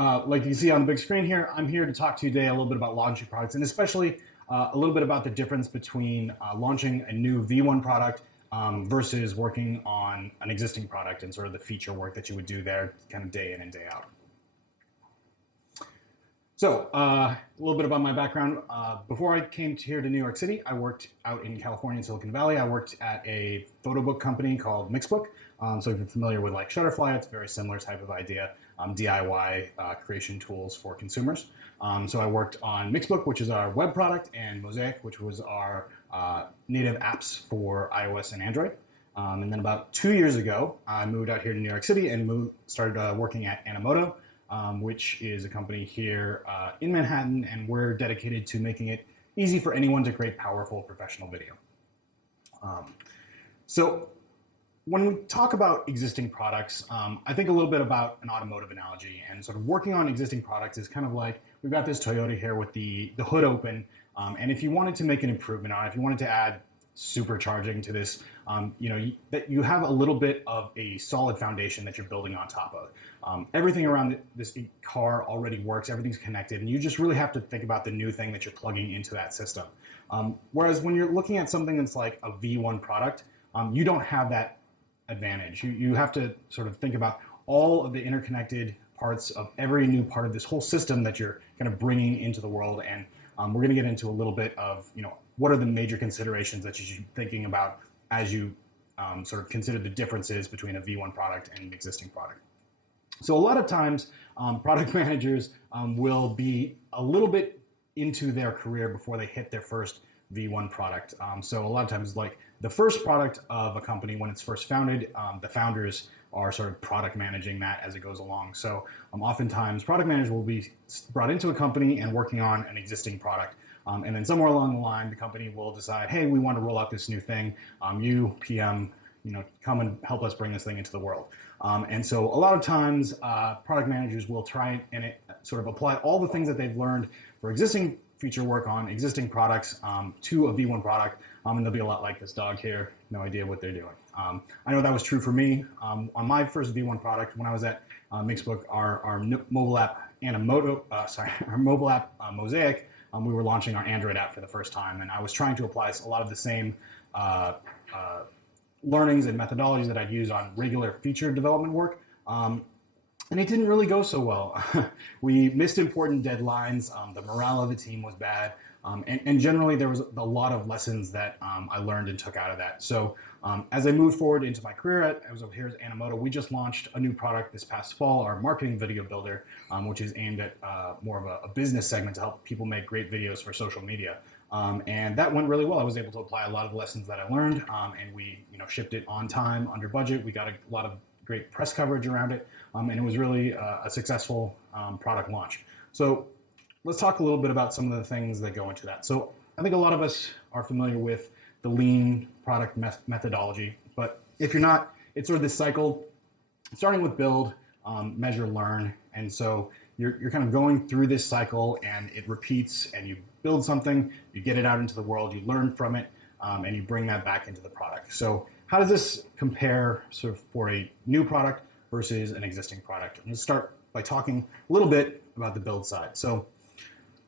Like you see on the big screen here, I'm here to talk to you today a little bit about launching products, and especially a little bit about the difference between launching a new V1 product versus working on an existing product and sort of the feature work that you would do there kind of day in and day out. So a little bit about my background. Before I came here to New York City, I worked out in California in Silicon Valley. I worked at a photo book company called Mixbook. So if you're familiar with like Shutterfly, it's a very similar type of idea, DIY creation tools for consumers. So I worked on Mixbook, which is our web product, and Mosaic, which was our native apps for iOS and Android. And then about 2 years ago, I moved out here to New York City and started working at Animoto, which is a company here in Manhattan, and we're dedicated to making it easy for anyone to create powerful professional video. So when we talk about existing products, I think a little bit about an automotive analogy, and sort of working on existing products is kind of like, we've got this Toyota here with the hood open, and if you wanted to make an improvement on it, if you wanted to add supercharging to this, that you have a little bit of a solid foundation that you're building on top of. Everything around this car already works, everything's connected, and you just really have to think about the new thing that you're plugging into that system. Whereas when you're looking at something that's like a V1 product, you don't have that advantage. You have to sort of think about all of the interconnected parts of every new part of this whole system that you're kind of bringing into the world, and we're going to get into a little bit of, what are the major considerations that you should be thinking about as you sort of consider the differences between a V1 product and an existing product. So a lot of times, product managers will be a little bit into their career before they hit their first V1 product. So a lot of times, like the first product of a company, when it's first founded, the founders are sort of product managing that as it goes along. So oftentimes, product managers will be brought into a company and working on an existing product. And then somewhere along the line, the company will decide, hey, we want to roll out this new thing. You, PM, come and help us bring this thing into the world. And so a lot of times, product managers will try and sort of apply all the things that they've learned for existing feature work on existing products to a V1 product. And they'll be a lot like this dog here, no idea what they're doing. I know that was true for me. On my first V1 product, when I was at Mixbook, our mobile app Animoto, our mobile app Mosaic, we were launching our Android app for the first time, and I was trying to apply a lot of the same learnings and methodologies that I'd use on regular feature development work, and it didn't really go so well. We missed important deadlines, the morale of the team was bad, and generally there was a lot of lessons that I learned and took out of that. So as I moved forward into my career, I was over here at Animoto. We just launched a new product this past fall, our marketing video builder, which is aimed at more of a business segment to help people make great videos for social media. And that went really well. I was able to apply a lot of the lessons that I learned, and we shipped it on time, under budget. We got a lot of great press coverage around it, and it was really a successful product launch. So let's talk a little bit about some of the things that go into that. So I think a lot of us are familiar with the lean product methodology, but if you're not, it's sort of this cycle, starting with build, measure, learn. And so you're kind of going through this cycle, and it repeats, and you build something, you get it out into the world, you learn from it, and you bring that back into the product. So how does this compare sort of for a new product versus an existing product? I'm going to start by talking a little bit about the build side. So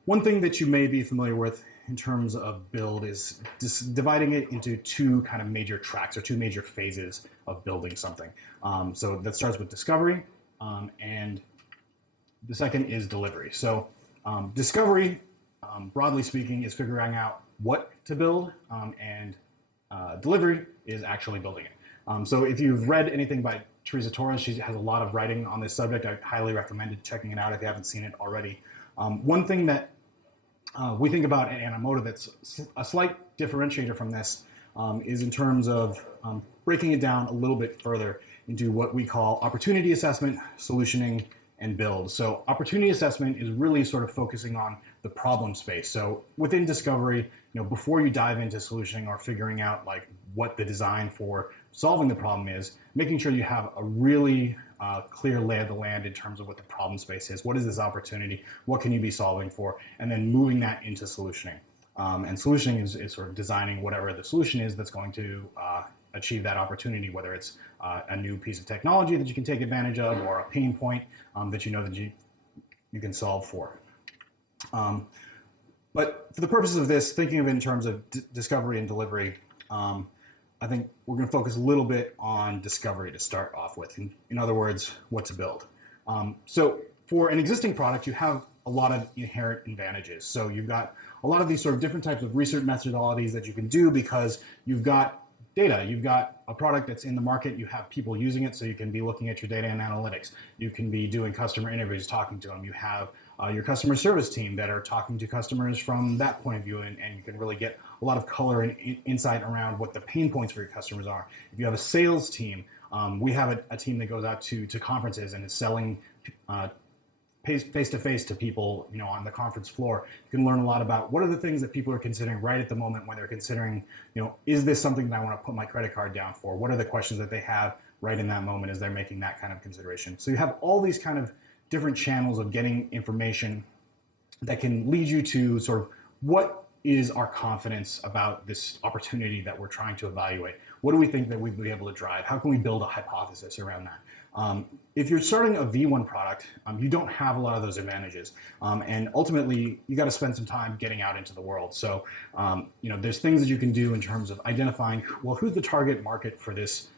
one thing that you may be familiar with in terms of build is just dividing it into two kind of major tracks, or two major phases of building something. So that starts with discovery, and the second is delivery. So discovery, broadly speaking, is figuring out what to build, and delivery is actually building it. So if you've read anything by Teresa Torres, she has a lot of writing on this subject. I highly recommend checking it out if you haven't seen it already. One thing that we think about at Animoto that's a slight differentiator from this is in terms of breaking it down a little bit further into what we call opportunity assessment, solutioning, and build. So opportunity assessment is really sort of focusing on the problem space. So within discovery, before you dive into solutioning or figuring out like what the design for solving the problem is, making sure you have a really clear lay of the land in terms of what the problem space is. What is this opportunity? What can you be solving for? And then moving that into solutioning. And solutioning is sort of designing whatever the solution is that's going to achieve that opportunity, whether it's a new piece of technology that you can take advantage of, or a pain point that you know that you you can solve for. But for the purposes of this, thinking of it in terms of discovery and delivery, I think we're going to focus a little bit on discovery to start off with. In other words, what to build. So for an existing product, you have a lot of inherent advantages. So you've got a lot of these sort of different types of research methodologies that you can do because you've got data. You've got a product that's in the market. You have people using it, so you can be looking at your data and analytics. You can be doing customer interviews, talking to them. You have your customer service team that are talking to customers from that point of view, and you can really get a lot of color and insight around what the pain points for your customers are. If you have a sales team, we have a team that goes out to conferences and is selling face-to-face to people, on the conference floor. You can learn a lot about what are the things that people are considering right at the moment when they're considering, is this something that I want to put my credit card down for? What are the questions that they have right in that moment as they're making that kind of consideration? So you have all these kind of different channels of getting information that can lead you to sort of what is our confidence about this opportunity that we're trying to evaluate? What do we think that we'd be able to drive? How can we build a hypothesis around that? If you're starting a V1 product, you don't have a lot of those advantages. And ultimately, you got to spend some time getting out into the world. So, there's things that you can do in terms of identifying, well, who's the target market for this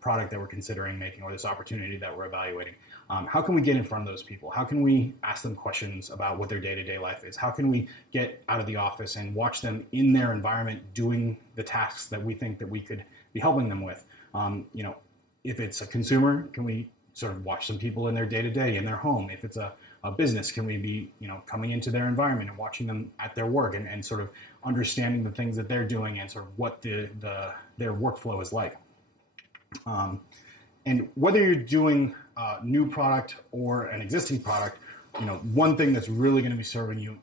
product that we're considering making or this opportunity that we're evaluating? How can we get in front of those people? How can we ask them questions about what their day-to-day life is? How can we get out of the office and watch them in their environment doing the tasks that we think that we could be helping them with? If it's a consumer, can we sort of watch some people in their day-to-day in their home? If it's a business, can we be coming into their environment and watching them at their work and sort of understanding the things that they're doing and sort of what their workflow is like? And whether you're doing a new product or an existing product, one thing that's really going to be serving you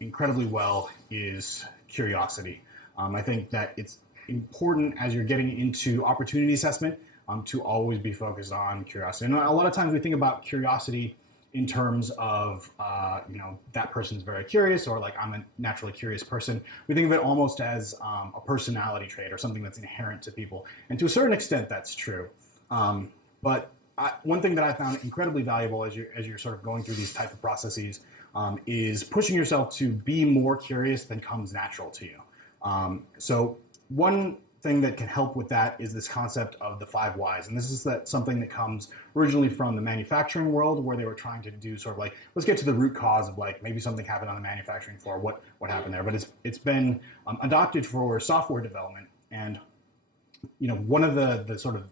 incredibly well is curiosity. I think that it's important as you're getting into opportunity assessment to always be focused on curiosity. And a lot of times we think about curiosity in terms of, that person's very curious, or like I'm a naturally curious person. We think of it almost as a personality trait or something that's inherent to people. And to a certain extent, that's true. But one thing that I found incredibly valuable as you're sort of going through these type of processes is pushing yourself to be more curious than comes natural to you. So one thing that can help with that is this concept of the 5 whys. And this is something that comes originally from the manufacturing world, where they were trying to do sort of like, let's get to the root cause of like maybe something happened on the manufacturing floor, what happened there. But it's been adopted for software development. And one of the sort of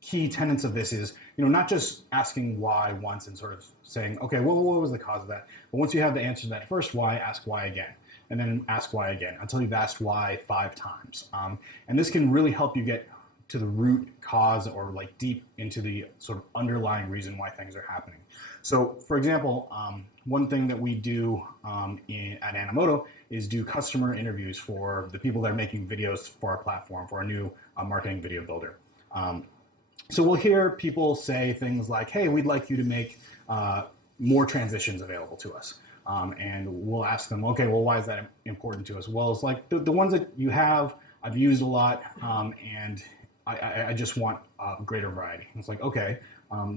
key tenets of this is, not just asking why once and sort of saying, okay, well, what was the cause of that? But once you have the answer to that first why, ask why again. And then ask why again until you've asked why 5 times. And this can really help you get to the root cause or like deep into the sort of underlying reason why things are happening. So for example, one thing that we do at Animoto is do customer interviews for the people that are making videos for our platform, for our new marketing video builder. So we'll hear people say things like, hey, we'd like you to make more transitions available to us. And we'll ask them, okay, well, why is that important to us? Well, it's like the ones that you have, I've used a lot, and I just want a greater variety. And it's like, okay,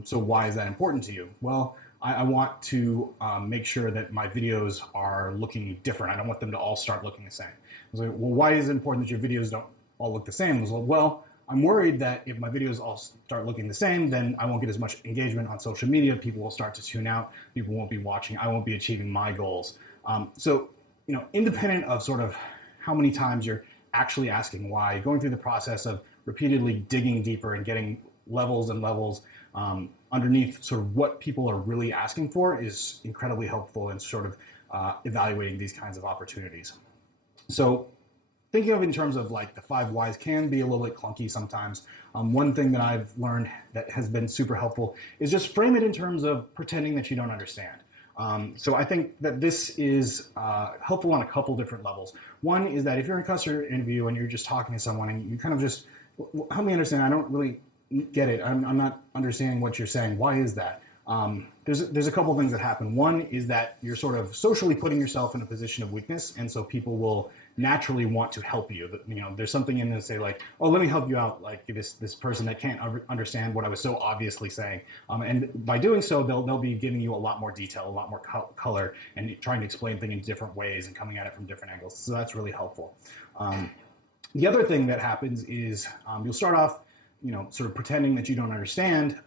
so why is that important to you? Well, I want to make sure that my videos are looking different. I don't want them to all start looking the same. I was like, well, why is it important that your videos don't all look the same? I was like, well, I'm worried that if my videos all start looking the same, then I won't get as much engagement on social media. People will start to tune out. People won't be watching. I won't be achieving my goals. So, independent of sort of how many times you're actually asking why, going through the process of repeatedly digging deeper and getting levels and levels underneath sort of what people are really asking for is incredibly helpful in sort of evaluating these kinds of opportunities. So thinking of it in terms of like the 5 whys can be a little bit clunky sometimes. One thing that I've learned that has been super helpful is just frame it in terms of pretending that you don't understand. So I think that this is helpful on a couple different levels. One is that if you're in a customer interview and you're just talking to someone and you kind of just, help me understand, I don't really get it. I'm not understanding what you're saying. Why is that? there's a couple things that happen. One is that you're sort of socially putting yourself in a position of weakness, and so people will naturally want to help you. You know, there's something in this, say like, oh, let me help you out, like this person that can't understand what I was so obviously saying. And by doing so, they'll be giving you a lot more detail, a lot more color, and trying to explain things in different ways and coming at it from different angles. So that's really helpful. The other thing that happens is you'll start off, you know, sort of pretending that you don't understand,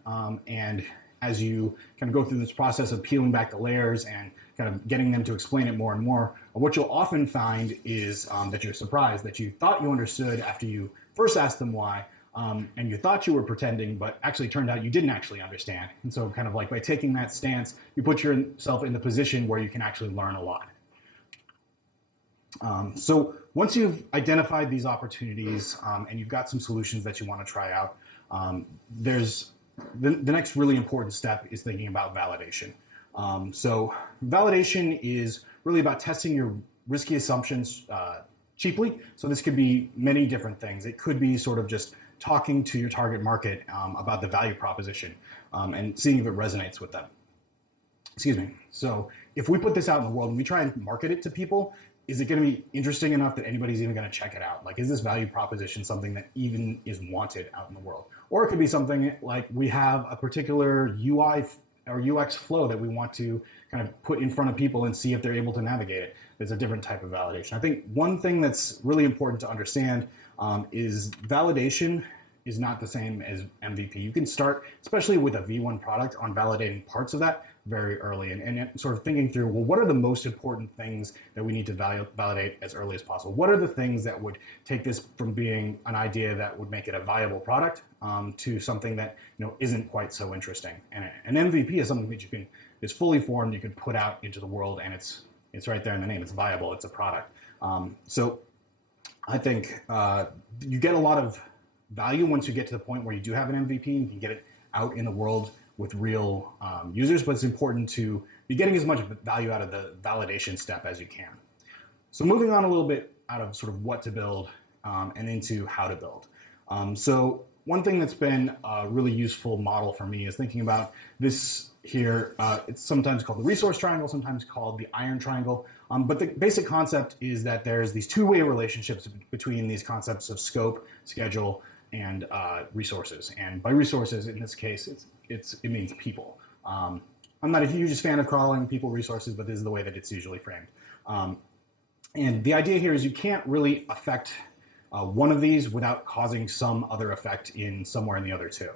and as you kind of go through this process of peeling back the layers and kind of getting them to explain it more and more, what you'll often find is that you're surprised that you thought you understood after you first asked them why, and you thought you were pretending, but actually turned out you didn't actually understand. And so kind of like by taking that stance, you put yourself in the position where you can actually learn a lot. So once you've identified these opportunities and you've got some solutions that you want to try out, there's the next really important step is thinking about validation. So validation is really about testing your risky assumptions cheaply. So this could be many different things. It could be sort of just talking to your target market about the value proposition and seeing if it resonates with them. Excuse me. So if we put this out in the world and we try and market it to people, is it going to be interesting enough that anybody's even going to check it out? Like, is this value proposition something that even is wanted out in the world? Or it could be something like we have a particular UI or UX flow that we want to kind of put in front of people and see if they're able to navigate it. There's a different type of validation. I think one thing that's really important to understand is validation is not the same as MVP. You can start, especially with a V1 product, on validating parts of that very early and sort of thinking through, well, what are the most important things that we need to validate as early as possible? What are the things that would take this from being an idea that would make it a viable product to something that, you know, isn't quite so interesting? And an MVP is something that you can, is fully formed, you can put out into the world, and it's right there in the name. It's viable. It's a product. So I think you get a lot of value once you get to the point where you do have an MVP and you can get it out in the world with real users, but it's important to be getting as much value out of the validation step as you can. So moving on a little bit out of sort of what to build and into how to build. So one thing that's been a really useful model for me is thinking about this here. It's sometimes called the resource triangle, sometimes called the iron triangle. But the basic concept is that there's these two-way relationships between these concepts of scope, schedule, and resources. And by resources, in this case, it means people. I'm not a hugest fan of calling people resources, but this is the way that it's usually framed. And the idea here is you can't really affect one of these without causing some other effect in somewhere in the other two.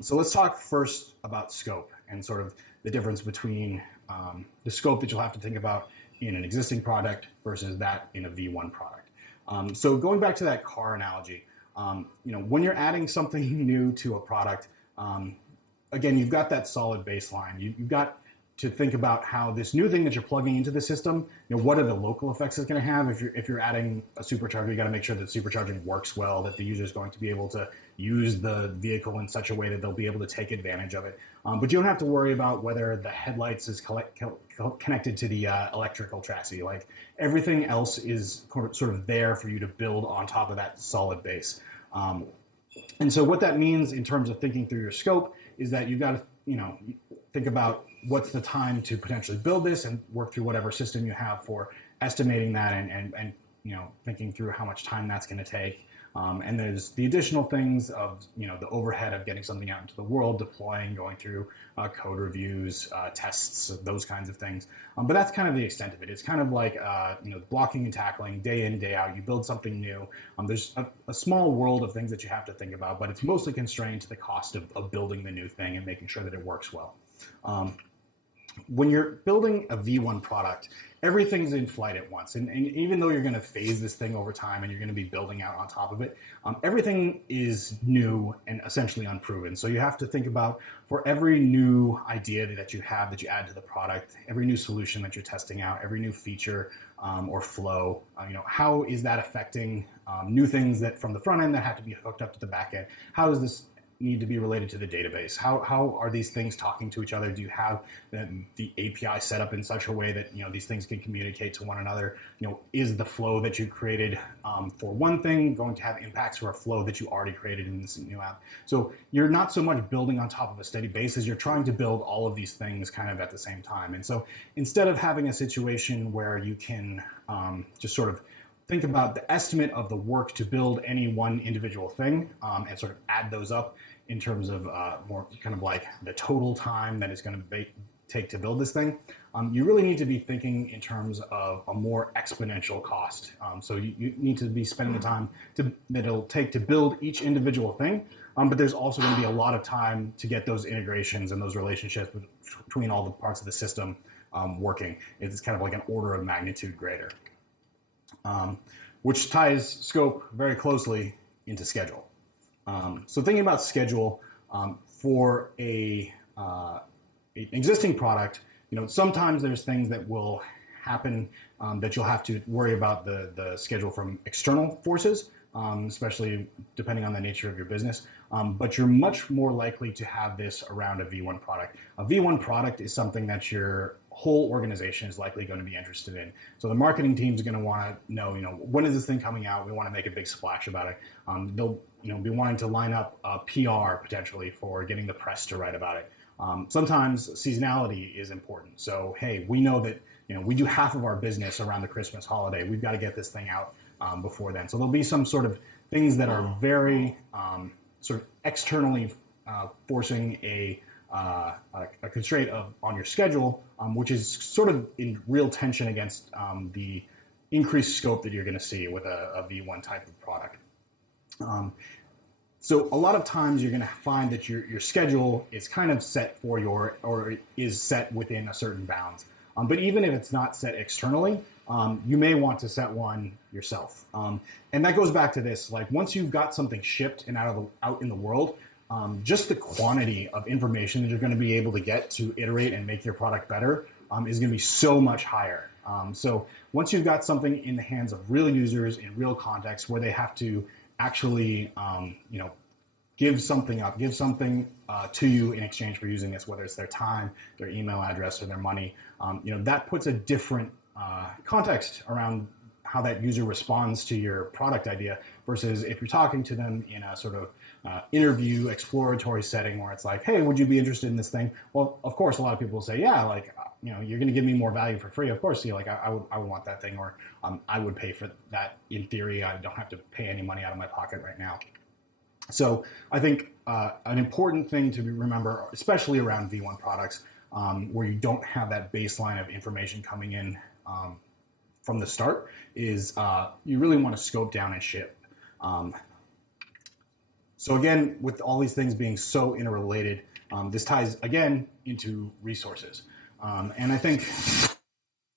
So let's talk first about scope and sort of the difference between the scope that you'll have to think about in an existing product versus that in a V1 product. So going back to that car analogy, you know, when you're adding something new to a product, again, you've got that solid baseline. You've got to think about how this new thing that you're plugging into the system, you know, what are the local effects it's going to have? If you're adding a supercharger, you got to make sure that supercharging works well, that the user is going to be able to use the vehicle in such a way that they'll be able to take advantage of it. But you don't have to worry about whether the headlights is connected to the electrical chassis. Like, everything else is sort of there for you to build on top of that solid base. And so what that means in terms of thinking through your scope is that you've got to, you know, think about what's the time to potentially build this and work through whatever system you have for estimating that and you know, thinking through how much time that's going to take. And there's the additional things of, you know, the overhead of getting something out into the world, deploying, going through code reviews, tests, those kinds of things. But that's kind of the extent of it. It's kind of like, you know, blocking and tackling day in, day out. You build something new. There's a small world of things that you have to think about, but it's mostly constrained to the cost of building the new thing and making sure that it works well. When you're building a V1 product, everything's in flight at once. And even though you're going to phase this thing over time and you're going to be building out on top of it, everything is new and essentially unproven. So you have to think about, for every new idea that you have that you add to the product, every new solution that you're testing out, every new feature or flow, you know, how is that affecting new things that from the front end that have to be hooked up to the back end? How does this need to be related to the database? How are these things talking to each other? Do you have the API set up in such a way that these things can communicate to one another? Is the flow that you created for one thing going to have impacts for a flow that you already created in this new app? So you're not so much building on top of a steady basis. You're trying to build all of these things kind of at the same time. And so instead of having a situation where you can just sort of think about the estimate of the work to build any one individual thing and sort of add those up in terms of more kind of like the total time that it's going to take to build this thing, you really need to be thinking in terms of a more exponential cost. So you need to be spending the time that it'll take to build each individual thing, but there's also going to be a lot of time to get those integrations and those relationships between all the parts of the system working. It's kind of like an order of magnitude greater. Which ties scope very closely into schedule. So thinking about schedule for an existing product, sometimes there's things that will happen that you'll have to worry about the schedule from external forces, especially depending on the nature of your business. But you're much more likely to have this around a V1 product. A V1 product is something that your whole organization is likely going to be interested in. So the marketing team is going to want to know, when is this thing coming out? We want to make a big splash about it. They'll, be wanting to line up a PR potentially for getting the press to write about it. Sometimes seasonality is important. So, hey, we know that, we do half of our business around the Christmas holiday. We've got to get this thing out before then. So there'll be some sort of things that are very sort of externally forcing a constraint on your schedule, which is sort of in real tension against the increased scope that you're going to see with a V1 type of product. So a lot of times you're going to find that your schedule is kind of set for or is set within a certain bounds. But even if it's not set externally, you may want to set one yourself. And that goes back to this, like once you've got something shipped and out in the world, just the quantity of information that you're going to be able to get to iterate and make your product better is going to be so much higher. So once you've got something in the hands of real users in real context where they have to actually, give something up, give something to you in exchange for using this, whether it's their time, their email address, or their money, that puts a different context around how that user responds to your product idea versus if you're talking to them in a sort of interview exploratory setting where it's like, hey, would you be interested in this thing? Well, of course, a lot of people will say, yeah, like, you're going to give me more value for free. Of course, I would want that thing, or I would pay for that in theory. I don't have to pay any money out of my pocket right now. So I think an important thing to remember, especially around V1 products, where you don't have that baseline of information coming in from the start, is you really want to scope down and ship. So again, with all these things being so interrelated, this ties again into resources. And I think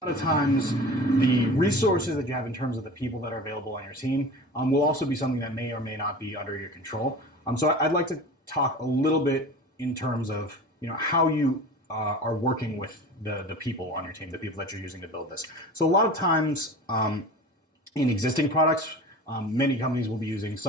a lot of times the resources that you have in terms of the people that are available on your team will also be something that may or may not be under your control. So I'd like to talk a little bit in terms of how you are working with the people on your team, the people that you're using to build this. So a lot of times in existing products, many companies will be using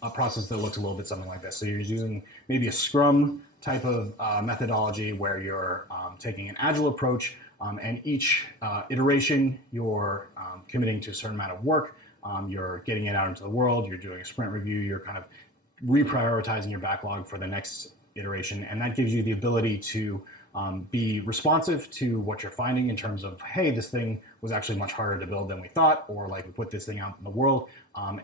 a process that looks a little bit something like this. So you're using maybe a Scrum type of methodology where you're taking an agile approach, and each iteration you're committing to a certain amount of work, you're getting it out into the world, you're doing a sprint review, you're kind of reprioritizing your backlog for the next iteration, and that gives you the ability to be responsive to what you're finding in terms of, hey, this thing was actually much harder to build than we thought, or like we put this thing out in the world,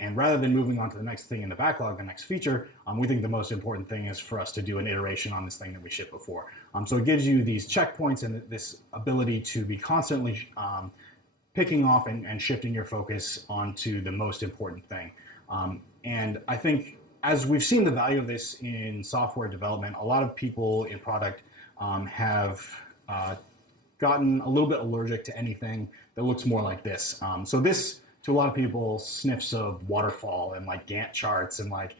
and rather than moving on to the next thing in the backlog, the next feature, we think the most important thing is for us to do an iteration on this thing that we shipped before. So it gives you these checkpoints and this ability to be constantly picking off and shifting your focus onto the most important thing. And I think as we've seen the value of this in software development, a lot of people in product have gotten a little bit allergic to anything that looks more like this. So this, to a lot of people, sniffs of waterfall and like Gantt charts and like,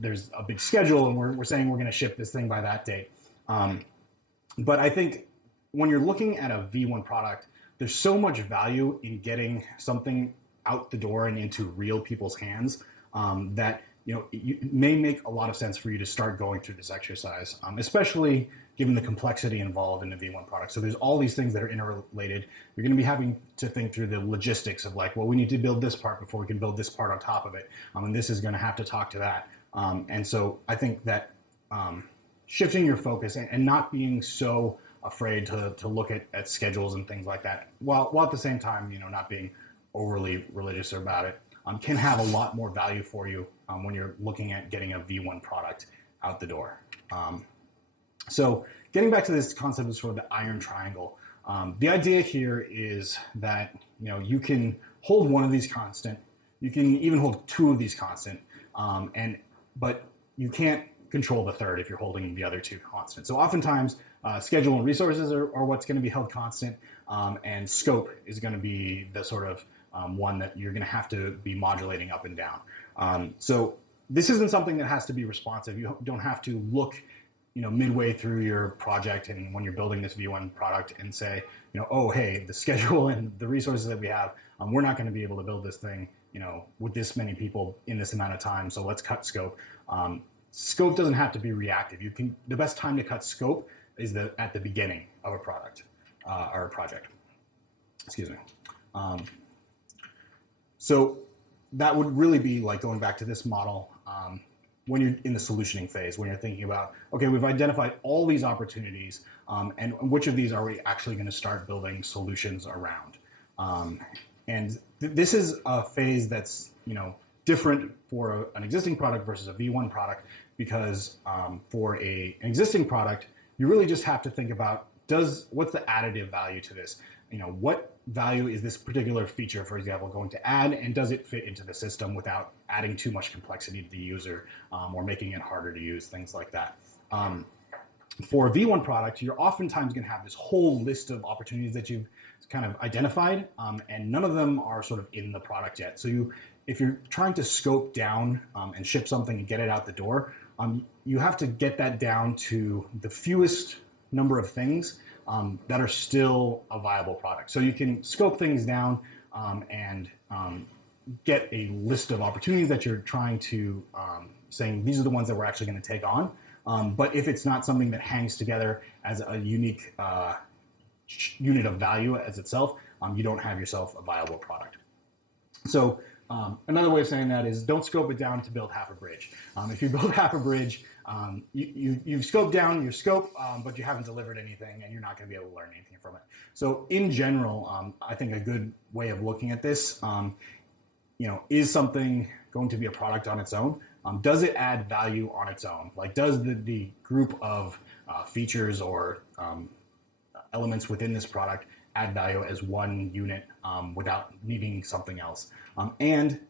there's a big schedule and we're saying we're going to ship this thing by that date. But I think when you're looking at a V1 product, there's so much value in getting something out the door and into real people's hands that it may make a lot of sense for you to start going through this exercise, especially given the complexity involved in a V1 product. So there's all these things that are interrelated. You're going to be having to think through the logistics of like, well, we need to build this part before we can build this part on top of it. And this is going to have to talk to that. And so I think that shifting your focus and not being so afraid to look at schedules and things like that, while at the same time, not being overly religious about it, can have a lot more value for you when you're looking at getting a V1 product out the door. So getting back to this concept of sort of the iron triangle, the idea here is that you can hold one of these constant, you can even hold two of these constant, but you can't control the third if you're holding the other two constant. So oftentimes schedule and resources are what's going to be held constant, and scope is going to be the sort of one that you're going to have to be modulating up and down. So this isn't something that has to be responsive. You don't have to look midway through your project and when you're building this V1 product and say, oh, hey, the schedule and the resources that we have, we're not going to be able to build this thing, with this many people in this amount of time. So let's cut scope. Scope doesn't have to be reactive. The best time to cut scope is at the beginning of a product or a project. Excuse me. So that would really be like going back to this model. When you're in the solutioning phase, when you're thinking about, okay, we've identified all these opportunities, and which of these are we actually going to start building solutions around? And this is a phase that's different for an existing product versus a V1 product, because for an existing product, you really just have to think about what's the additive value to this? What value is this particular feature, for example, going to add, and does it fit into the system without adding too much complexity to the user or making it harder to use, things like that. For a V1 product, you're oftentimes going to have this whole list of opportunities that you've kind of identified, and none of them are sort of in the product yet. So if you're trying to scope down and ship something and get it out the door, you have to get that down to the fewest number of things that are still a viable product. So you can scope things down and get a list of opportunities that you're trying to, saying these are the ones that we're actually going to take on. But if it's not something that hangs together as a unique unit of value as itself, you don't have yourself a viable product. So another way of saying that is don't scope it down to build half a bridge. If you build half a bridge, you've scoped down your scope, but you haven't delivered anything, and you're not going to be able to learn anything from it. So in general, I think a good way of looking at this, is something going to be a product on its own? Does it add value on its own? Like, does the group of features or elements within this product add value as one unit without needing something else? And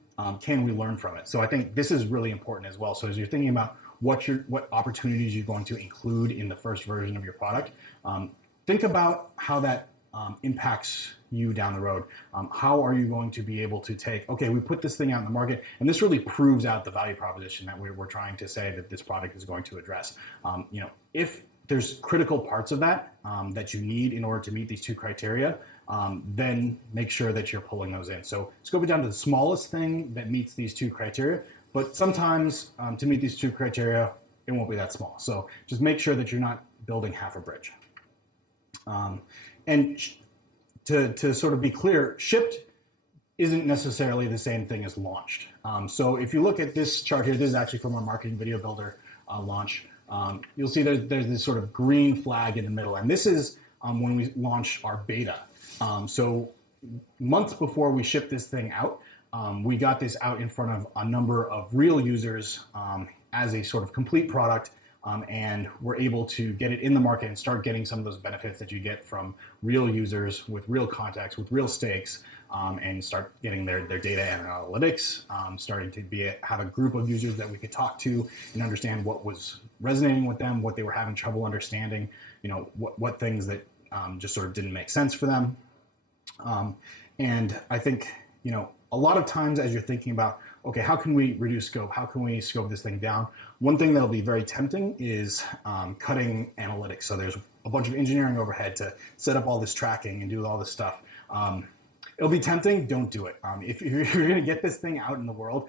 can we learn from it? So I think this is really important as well. So as you're thinking about what opportunities you're going to include in the first version of your product, think about how that impacts you down the road. How are you going to be able to take, okay, we put this thing out in the market, and this really proves out the value proposition that we're trying to say that this product is going to address. If there's critical parts of that that you need in order to meet these two criteria, then make sure that you're pulling those in. So scope it down to the smallest thing that meets these two criteria, but sometimes to meet these two criteria, it won't be that small. So just make sure that you're not building half a bridge. And to sort of be clear, shipped isn't necessarily the same thing as launched. So if you look at this chart here, this is actually from our marketing video builder launch. You'll see there's this sort of green flag in the middle, and this is when we launch our beta. So months before we ship this thing out, we got this out in front of a number of real users as a sort of complete product, and we're able to get it in the market and start getting some of those benefits that you get from real users with real contacts, with real stakes, and start getting their data and analytics, starting to have a group of users that we could talk to and understand what was resonating with them, what they were having trouble understanding, what things that just sort of didn't make sense for them. And I think, a lot of times as you're thinking about, okay, how can we reduce scope? How can we scope this thing down? One thing that'll be very tempting is cutting analytics. So there's a bunch of engineering overhead to set up all this tracking and do all this stuff. It'll be tempting. Don't do it. If you're going to get this thing out in the world,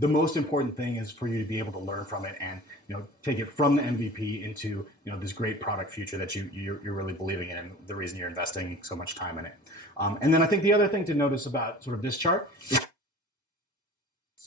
the most important thing is for you to be able to learn from it and take it from the MVP into this great product future that you're really believing in, and the reason you're investing so much time in it. And then I think the other thing to notice about sort of this chart is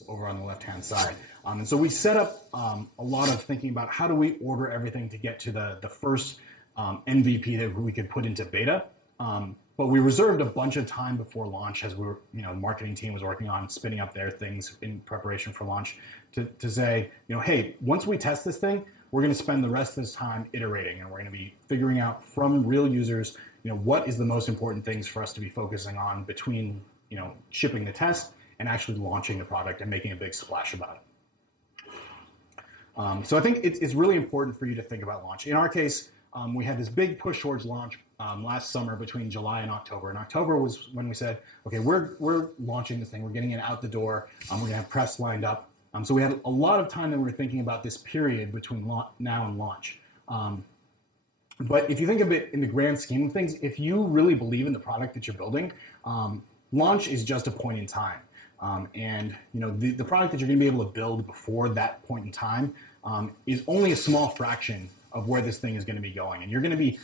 over on the left-hand side. And so we set up a lot of thinking about how do we order everything to get to the first MVP that we could put into beta. But we reserved a bunch of time before launch as we were, marketing team was working on spinning up their things in preparation for launch to say, hey, once we test this thing, we're going to spend the rest of this time iterating, and we're going to be figuring out from real users, what is the most important things for us to be focusing on between, shipping the test and actually launching the product and making a big splash about it. So I think it's really important for you to think about launch. In our case, we had this big push towards launch last summer between July and October. And October was when we said, okay, we're launching this thing. We're getting it out the door. We're going to have press lined up. So we had a lot of time that we were thinking about this period between now and launch. But if you think of it in the grand scheme of things, if you really believe in the product that you're building, launch is just a point in time. And the product that you're going to be able to build before that point in time is only a small fraction of where this thing is going to be going, and you're going to be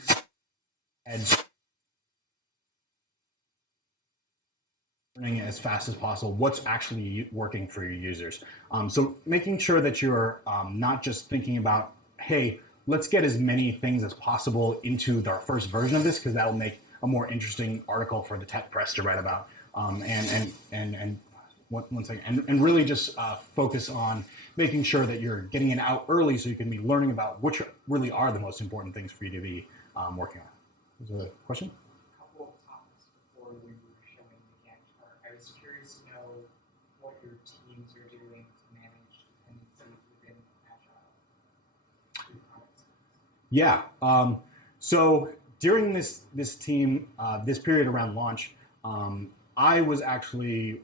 learning as fast as possible what's actually working for your users. So making sure that you're not just thinking about, hey, let's get as many things as possible into our first version of this, because that will make a more interesting article for the tech press to write about. One second, and really just focus on making sure that you're getting it out early so you can be learning about which really are the most important things for you to be working on. Is there a question? A couple of topics before we were showing the Gantt chart. I was curious to know what your teams are doing to manage dependencies within Agile. Yeah. So during this team, this period around launch, I was actually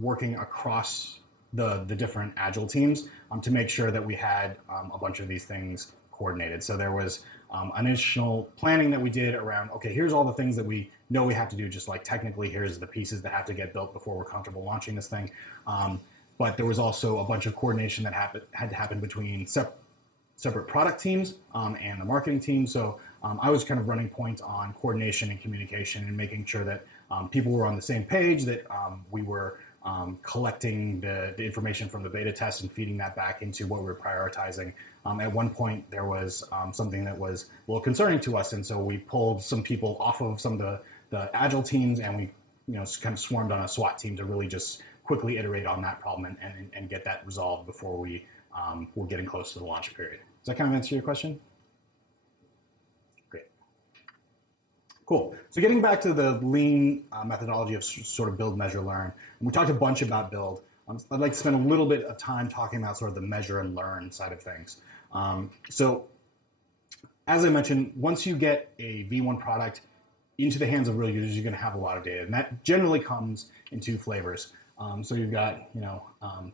working across the different Agile teams to make sure that we had a bunch of these things coordinated. So there was initial planning that we did around, okay, here's all the things that we know we have to do, just like technically, here's the pieces that have to get built before we're comfortable launching this thing. But there was also a bunch of coordination that had to happen between separate product teams and the marketing team. So I was kind of running point on coordination and communication and making sure that people were on the same page, that we were collecting the information from the beta test and feeding that back into what we were prioritizing. At one point, there was something that was a little concerning to us, and so we pulled some people off of some of the Agile teams, and we kind of swarmed on a SWAT team to really just quickly iterate on that problem and get that resolved before we were getting close to the launch period. Does that kind of answer your question? Great. Cool. So getting back to the lean methodology of sort of build, measure, learn, and we talked a bunch about build. I'd like to spend a little bit of time talking about sort of the measure and learn side of things. So as I mentioned, once you get a V1 product into the hands of real users, you're going to have a lot of data, and that generally comes in two flavors. So you've got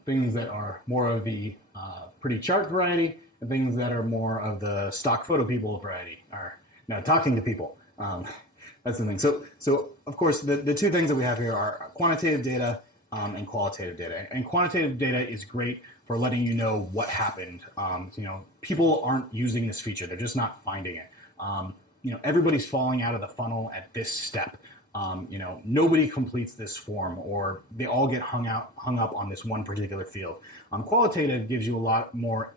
things that are more of the pretty chart variety, and things that are more of the stock photo people variety, or talking to people. That's the thing. So of course, the two things that we have here are quantitative data and qualitative data. And quantitative data is great for letting you know what happened. People aren't using this feature; they're just not finding it. Everybody's falling out of the funnel at this step. Nobody completes this form, or they all get hung up on this one particular field. Qualitative gives you a lot more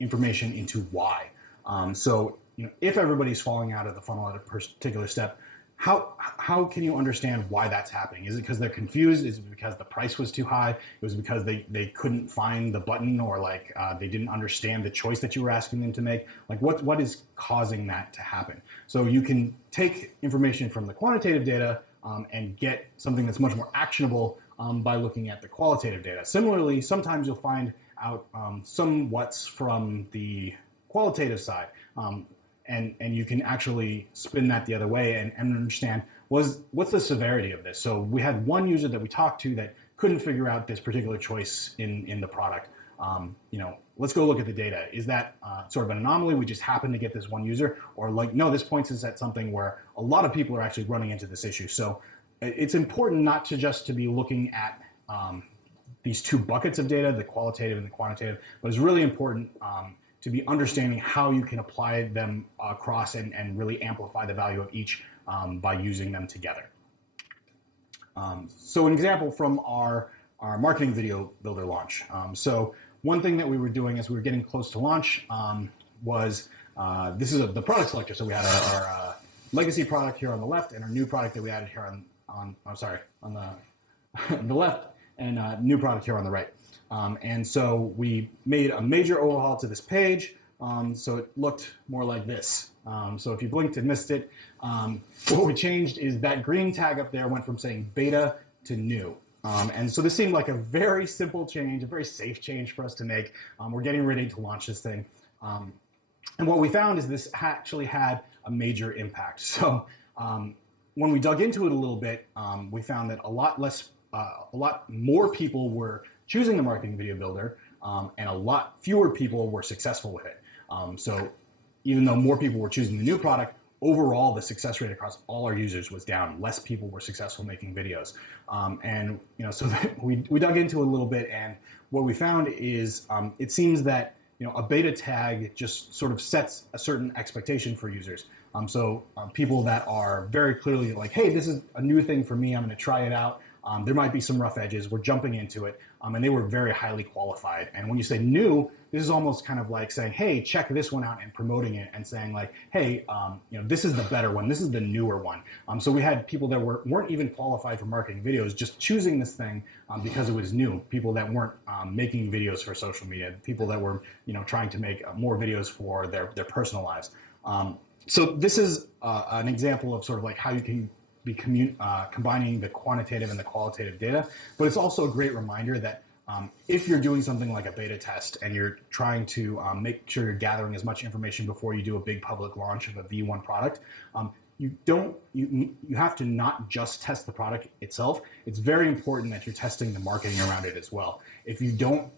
information into why. So if everybody's falling out of the funnel at a particular step, how can you understand why that's happening? Is it because they're confused? Is it because the price was too high? It was because they couldn't find the button, or they didn't understand the choice that you were asking them to make? What is causing that to happen? So you can take information from the quantitative data and get something that's much more actionable by looking at the qualitative data. Similarly, sometimes you'll find out some what's from the qualitative side. And you can actually spin that the other way and understand what's the severity of this. So we had one user that we talked to that couldn't figure out this particular choice in the product. Let's go look at the data. Is that sort of an anomaly? We just happen to get this one user, or no, this points us at something where a lot of people are actually running into this issue. So it's important not to just to be looking at these two buckets of data, the qualitative and the quantitative, but it's really important to be understanding how you can apply them across and really amplify the value of each by using them together. So an example from our marketing video builder launch. So one thing that we were doing as we were getting close to launch was, this is the product selector. So we had our legacy product here on the left and our new product that we added here on the left, and new product here on the right. And so we made a major overhaul to this page. So it looked more like this. So if you blinked and missed it, what we changed is that green tag up there went from saying beta to new. And so this seemed like a very simple change, a very safe change for us to make. We're getting ready to launch this thing. And what we found is this actually had a major impact. So when we dug into it a little bit, we found that a lot more people were choosing the marketing video builder, and a lot fewer people were successful with it. So even though more people were choosing the new product, overall the success rate across all our users was down. Less people were successful making videos. And so we dug into it a little bit, and what we found is it seems that a beta tag just sort of sets a certain expectation for users. So people that are very clearly like, hey, this is a new thing for me, I'm going to try it out. There might be some rough edges, we're jumping into it, and they were very highly qualified. And when you say new, this is almost kind of like saying, hey, check this one out, and promoting it and saying like, hey, this is the better one, this is the newer one. So we had people that weren't even qualified for marketing videos just choosing this thing because it was new. People that weren't making videos for social media, people that were trying to make more videos for their personal lives. So this is an example of sort of like how you can be combining the quantitative and the qualitative data, but it's also a great reminder that if you're doing something like a beta test and you're trying to make sure you're gathering as much information before you do a big public launch of a V1 product, you have to not just test the product itself. It's very important that you're testing the marketing around it as well. If you don't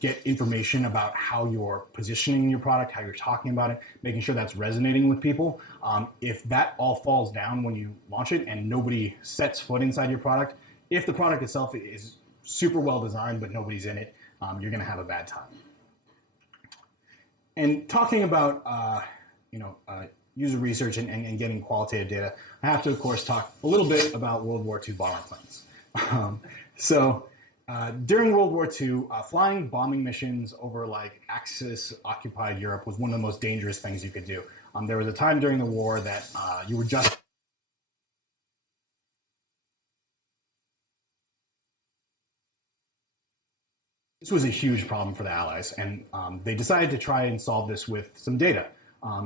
get information about how you're positioning your product, how you're talking about it, making sure that's resonating with people, if that all falls down when you launch it and nobody sets foot inside your product, if the product itself is super well designed but nobody's in it, you're going to have a bad time. And talking about user research and getting qualitative data, I have to, of course, talk a little bit about World War II bomber planes. During World War II, flying bombing missions over like Axis-occupied Europe was one of the most dangerous things you could do. There was a time during the war that you were just This was a huge problem for the Allies, and they decided to try and solve this with some data.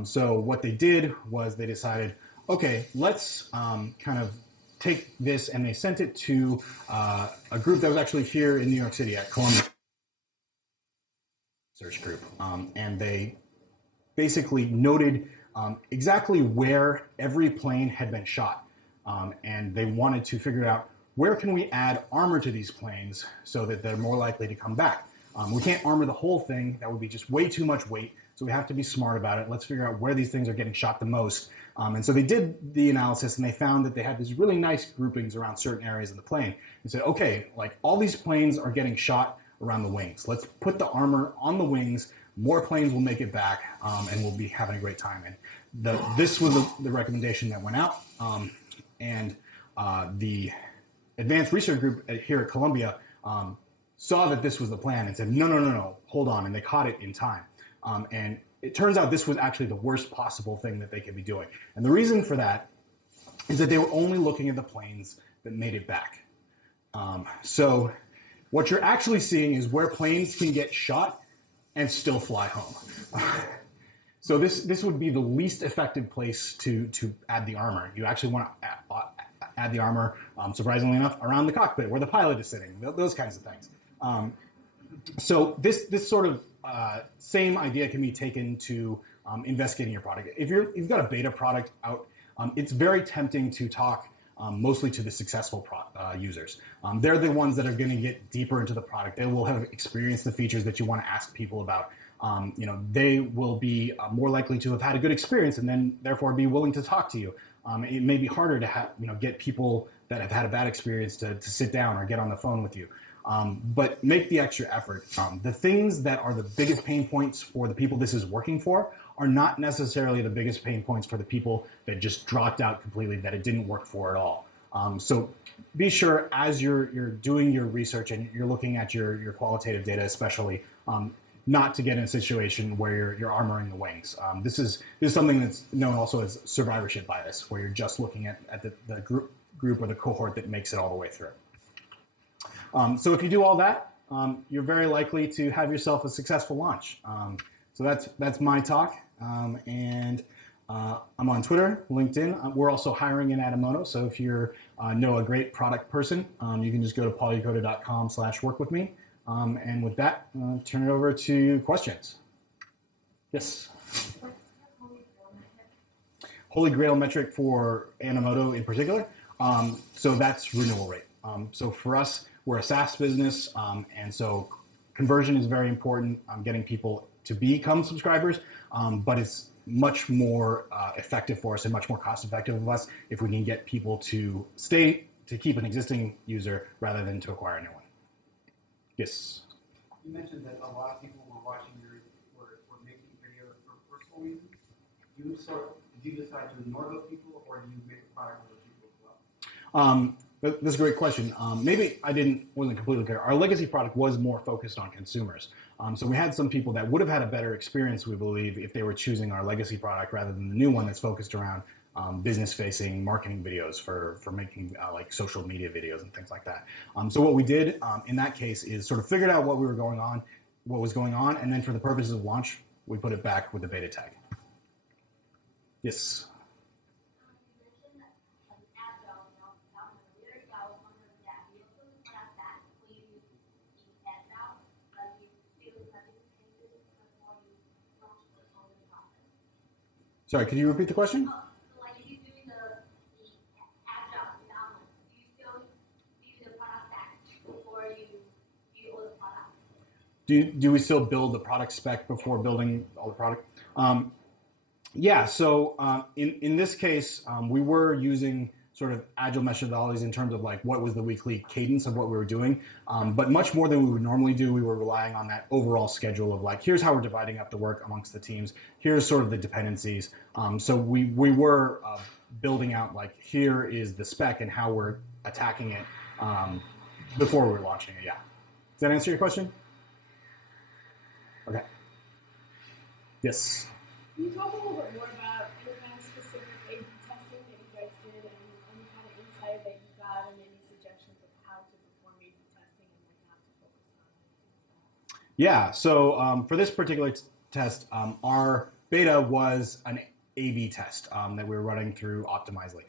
So what they did was they decided, okay, let's kind of take this, and they sent it to a group that was actually here in New York City at Columbia Research Group, and they basically noted exactly where every plane had been shot, and they wanted to figure out where can we add armor to these planes so that they're more likely to come back. We can't armor the whole thing, that would be just way too much weight, so we have to be smart about it. Let's figure out where these things are getting shot the most. And so they did the analysis, and they found that they had these really nice groupings around certain areas of the plane. And said, okay, like all these planes are getting shot around the wings. Let's put the armor on the wings, more planes will make it back, and we'll be having a great time. And this was the recommendation that went out, and the Advanced Research Group here at Columbia saw that this was the plan and said, no, hold on, and they caught it in time. And it turns out this was actually the worst possible thing that they could be doing. And the reason for that is that they were only looking at the planes that made it back. So what you're actually seeing is where planes can get shot and still fly home. So this would be the least effective place to add the armor. You actually want to add the armor, surprisingly enough, around the cockpit where the pilot is sitting, those kinds of things. So this sort of same idea can be taken to investigating your product. If you've got a beta product out, it's very tempting to talk mostly to the successful users. They're the ones that are going to get deeper into the product. They will have experienced the features that you want to ask people about. they will be more likely to have had a good experience and then therefore be willing to talk to you. It may be harder to get people that have had a bad experience to sit down or get on the phone with you. But make the extra effort. The things that are the biggest pain points for the people this is working for are not necessarily the biggest pain points for the people that just dropped out completely, that it didn't work for at all. So be sure as you're doing your research and you're looking at your qualitative data especially, not to get in a situation where you're armoring the wings. This is something that's known also as survivorship bias, where you're just looking at the group or the cohort that makes it all the way through. So if you do all that, you're very likely to have yourself a successful launch. So that's my talk, and I'm on Twitter, LinkedIn. We're also hiring in Animoto, so if you know a great product person, you can just go to paulyokota.com/work with me. And with that, turn it over to questions. Yes? Holy grail metric for Animoto in particular. So that's renewal rate. So for us, we're a SaaS business, and so conversion is very important. Getting people to become subscribers, but it's much more effective for us and much more cost effective of us if we can get people to keep an existing user rather than to acquire a new one. Yes? You mentioned that a lot of people were watching were making videos for personal reasons. Did you decide to ignore those people, or do you make a product for those people as well? That's a great question. Maybe I wasn't completely clear. Our legacy product was more focused on consumers. So we had some people that would have had a better experience, we believe, if they were choosing our legacy product rather than the new one that's focused around business-facing marketing videos for making like social media videos and things like that. So what we did in that case is sort of figured out what was going on, and then for the purposes of launch, we put it back with the beta tag. Yes. Sorry, could you repeat the question? Like if you're doing the agile development, do you still do the product spec before you build the product? Do we still build the product spec before building all the product? Yeah, so in this case, we were using sort of agile methodologies in terms of like what was the weekly cadence of what we were doing. But much more than we would normally do, we were relying on that overall schedule of like, here's how we're dividing up the work amongst the teams. Here's sort of the dependencies. So we were building out like, here is the spec and how we're attacking it before we were launching it, yeah. Does that answer your question? Okay. Yes. Can you talk a little bit more about any kind of specific A/B testing that you guys did and any kind of insight that you got and any suggestions of how to perform A/B testing and what not to focus on? Yeah, so for this particular test, our beta was an A/B test that we were running through Optimizely.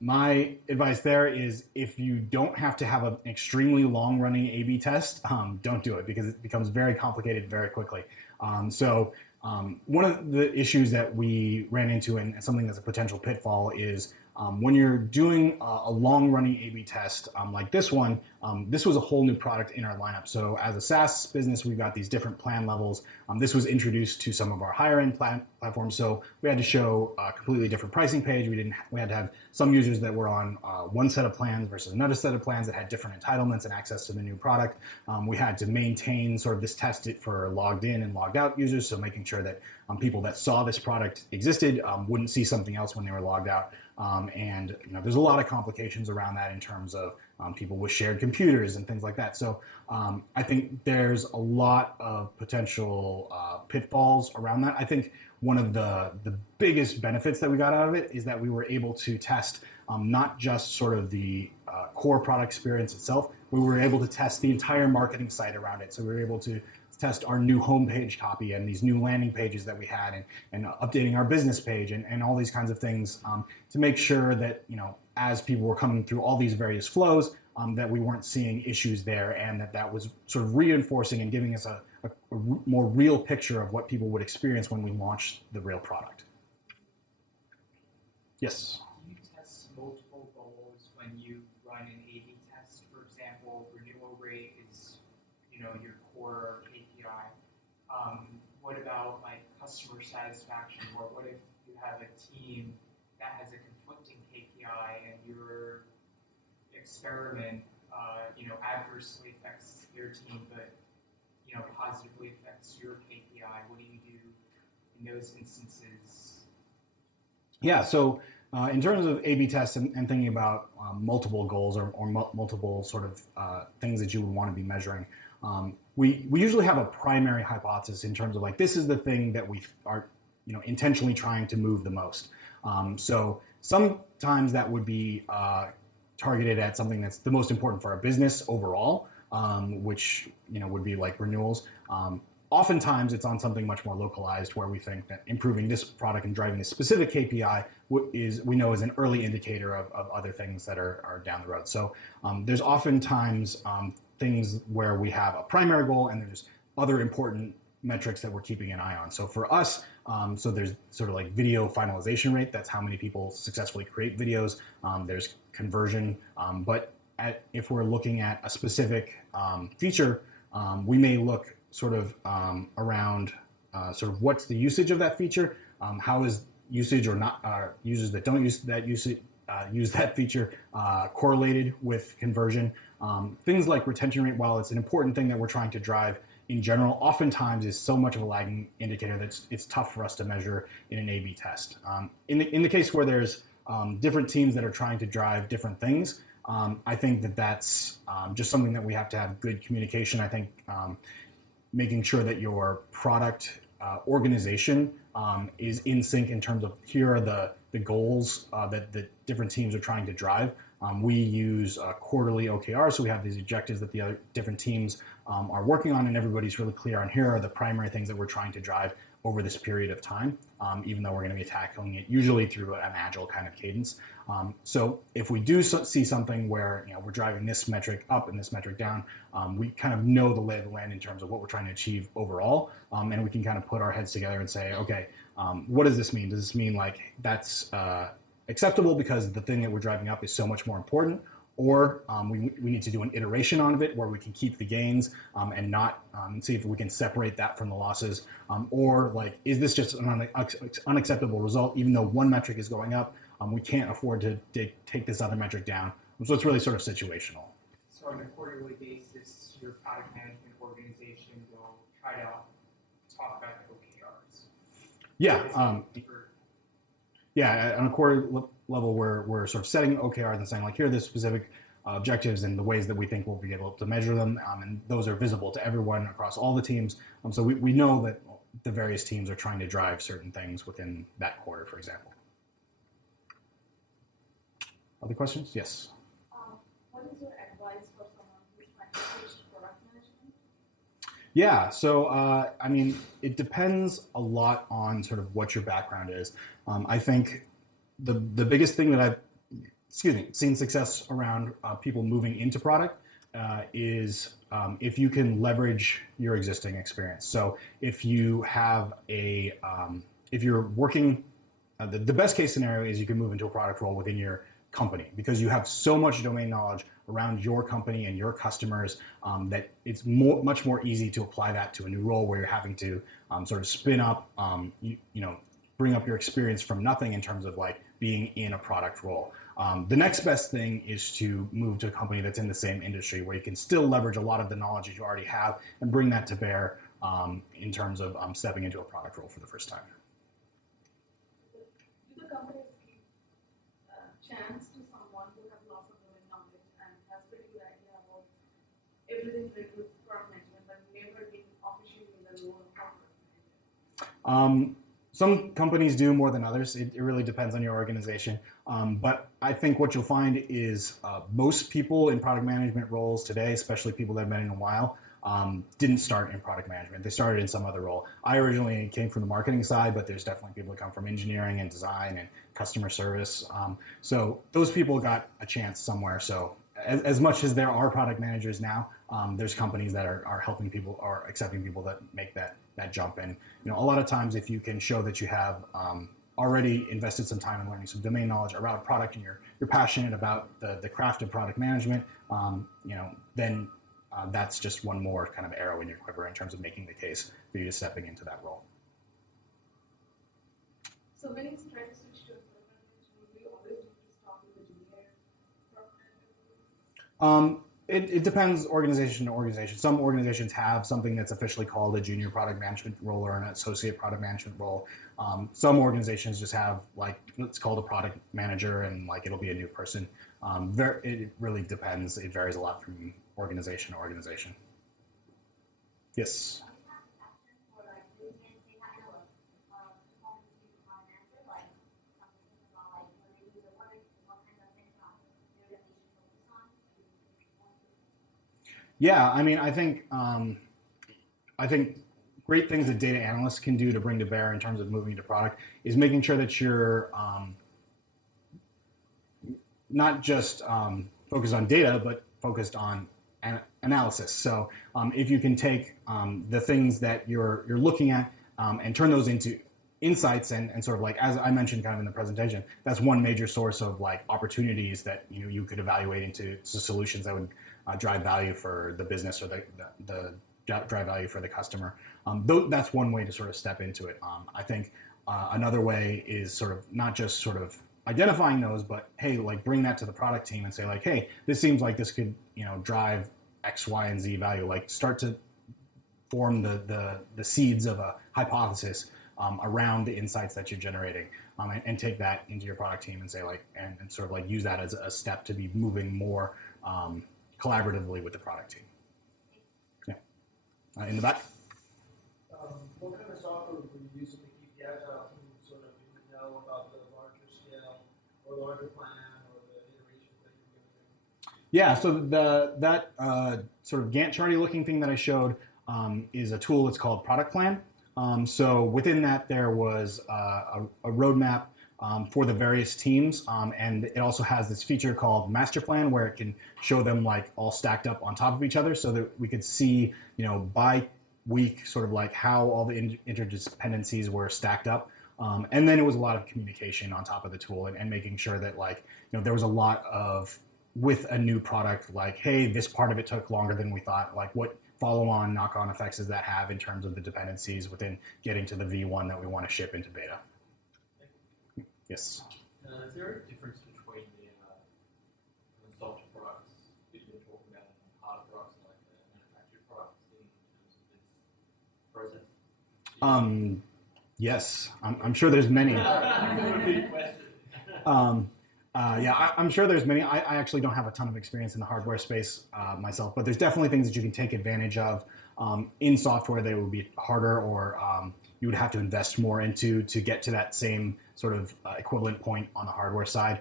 My advice there is if you don't have to have an extremely long running A/B test, don't do it because it becomes very complicated very quickly. One of the issues that we ran into and something that's a potential pitfall is when you're doing a long-running A/B test like this one, this was a whole new product in our lineup. So as a SaaS business, we've got these different plan levels. This was introduced to some of our higher-end platforms, so we had to show a completely different pricing page. We had to have some users that were on one set of plans versus another set of plans that had different entitlements and access to the new product. We had to maintain sort of this test it for logged in and logged out users, so making sure that people that saw this product existed wouldn't see something else when they were logged out. And there's a lot of complications around that in terms of people with shared computers and things like that. So I think there's a lot of potential pitfalls around that. I think one of the biggest benefits that we got out of it is that we were able to test not just sort of the core product experience itself, we were able to test the entire marketing site around it. So we were able to test our new homepage copy and these new landing pages that we had and updating our business page and all these kinds of things to make sure that, as people were coming through all these various flows, that we weren't seeing issues there and that was sort of reinforcing and giving us a more real picture of what people would experience when we launched the real product. Yes? Do you test multiple goals when you run an A/B test? For example, renewal rate is, your core KPI. what about like customer satisfaction, or what if you have a team that has a conflicting KPI and your experiment, adversely affects their team, but positively affects your KPI? What do you do in those instances? Yeah, so in terms of A/B tests and thinking about multiple goals or multiple sort of things that you would want to be measuring, we usually have a primary hypothesis in terms of like, this is the thing that we are intentionally trying to move the most. So sometimes that would be targeted at something that's the most important for our business overall, which would be like renewals. Oftentimes it's on something much more localized, where we think that improving this product and driving this specific KPI is an early indicator of other things that are down the road. So there's oftentimes things where we have a primary goal and there's other important metrics that we're keeping an eye on. So for us, so there's sort of like video finalization rate. That's how many people successfully create videos. There's conversion, but if we're looking at a specific feature, we may look sort of around sort of what's the usage of that feature, how is usage or not users that don't use that use that feature correlated with conversion. Things like retention rate, while it's an important thing that we're trying to drive in general, oftentimes is so much of a lagging indicator that it's tough for us to measure in an A/B test. In the case where there's different teams that are trying to drive different things, I think that's just something that we have to have good communication. I think making sure that your product organization is in sync in terms of, here are the goals that the different teams are trying to drive. We use quarterly OKRs, so we have these objectives that the other different teams are working on, and everybody's really clear on, here are the primary things that we're trying to drive over this period of time, even though we're going to be tackling it usually through an agile kind of cadence. So if we do see something where we're driving this metric up and this metric down, we kind of know the lay of the land in terms of what we're trying to achieve overall, and we can kind of put our heads together and say, okay, what does this mean? Does this mean like that's acceptable because the thing that we're driving up is so much more important? Or we need to do an iteration on it where we can keep the gains and not see if we can separate that from the losses. Or like, is this just an unacceptable result? Even though one metric is going up, we can't afford to take this other metric down. So it's really sort of situational. So on a quarterly basis, your product management organization will try to talk about the OKRs. Yeah. Yeah, on a quarter level, we're sort of setting OKRs and saying, like, here are the specific objectives and the ways that we think we'll be able to measure them, and those are visible to everyone across all the teams. So we know that the various teams are trying to drive certain things within that quarter, for example. Other questions? Yes. What is your advice for someone who's trying to teach product management? Yeah, so I mean, it depends a lot on sort of what your background is. I think the biggest thing that I've seen success around people moving into product is if you can leverage your existing experience. So if you have if you're working, the best case scenario is you can move into a product role within your company, because you have so much domain knowledge around your company and your customers that it's much more easy to apply that to a new role where you're having to sort of spin up, bring up your experience from nothing in terms of like being in a product role. The next best thing is to move to a company that's in the same industry where you can still leverage a lot of the knowledge that you already have and bring that to bear in terms of stepping into a product role for the first time. Do the companies give chance to someone who has lots of domain knowledge and has a pretty good idea about everything related to product management, but never been officially in the role of product manager? Some companies do more than others. It really depends on your organization. But I think what you'll find is most people in product management roles today, especially people that have been in a while, didn't start in product management. They started in some other role. I originally came from the marketing side, but there's definitely people that come from engineering and design and customer service. So those people got a chance somewhere. So as much as there are product managers now, there's companies that are helping people or accepting people that make that jump in. A lot of times if you can show that you have already invested some time in learning some domain knowledge around a product and you're passionate about the craft of product management, then that's just one more kind of arrow in your quiver in terms of making the case for you to stepping into that role. So when you try to switch to a program management, do you always need to start with a junior program manager? It depends organization to organization. Some organizations have something that's officially called a junior product management role or an associate product management role. Some organizations just have like, it's called a product manager and like it'll be a new person. It really depends. It varies a lot from organization to organization. Yes. Yeah, I mean, I think great things that data analysts can do to bring to bear in terms of moving to product is making sure that you're not just focused on data, but focused on analysis. So if you can take the things that you're looking at and turn those into insights and sort of like, as I mentioned kind of in the presentation, that's one major source of like opportunities that you could evaluate into solutions that would drive value for the business or the drive value for the customer. That's one way to sort of step into it. I think another way is sort of not just sort of identifying those, but hey, like bring that to the product team and say like, hey, this seems like this could drive X, Y, and Z value. Like start to form the seeds of a hypothesis around the insights that you're generating, and take that into your product team and say like, and sort of like use that as a step to be moving more collaboratively with the product team. Yeah. In the back. What kind of software were you using to keep the agile team sort of know about the larger scale or larger plan or the iterations that you're going to do? Yeah, so that sort of Gantt charty looking thing that I showed is a tool that's called Product Plan. So within that there was a roadmap for the various teams, and it also has this feature called Master Plan where it can show them like all stacked up on top of each other so that we could see, by week sort of like how all the interdependencies were stacked up. And then it was a lot of communication on top of the tool and making sure that like, there was a lot of, with a new product, like, hey, this part of it took longer than we thought, like what follow-on knock-on effects does that have in terms of the dependencies within getting to the V1 that we want to ship into beta? Yes. Is there a difference between the soft products that you're talking about and hard products like the manufactured products in terms of this process? Yes, I'm sure there's many. Yeah, I'm sure there's many. I actually don't have a ton of experience in the hardware space myself, but there's definitely things that you can take advantage of in software that would be harder or you would have to invest more into to get to that same sort of equivalent point on the hardware side.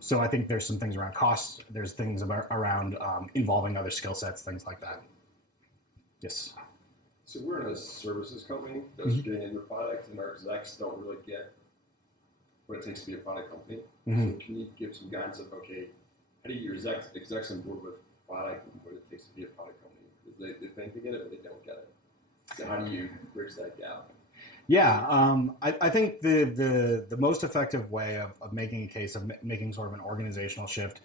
So I think there's some things around costs. There's things around involving other skill sets, things like that. Yes. So we're in a services company that's getting into products, and our execs don't really get what it takes to be a product company. So can you give some guidance of, okay, how do you get your execs on board with product and what it takes to be a product company? Because they think they get it, but they don't get it. So how do you bridge that gap? Yeah, I think the most effective way of making a case of making sort of an organizational shift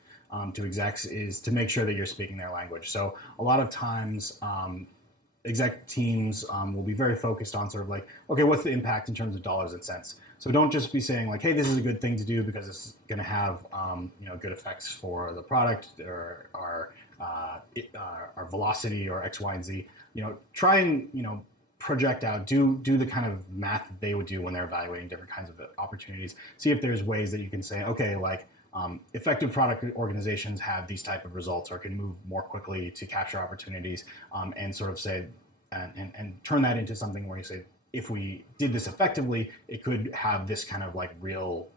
to execs is to make sure that you're speaking their language. So a lot of times exec teams will be very focused on sort of like, okay, what's the impact in terms of dollars and cents? So don't just be saying like, hey, this is a good thing to do because it's going to have good effects for the product or our velocity or X, Y, and Z. Try and project out, do the kind of math that they would do when they're evaluating different kinds of opportunities. See if there's ways that you can say, okay, like effective product organizations have these type of results or can move more quickly to capture opportunities, and sort of say, and turn that into something where you say, if we did this effectively, it could have this kind of like real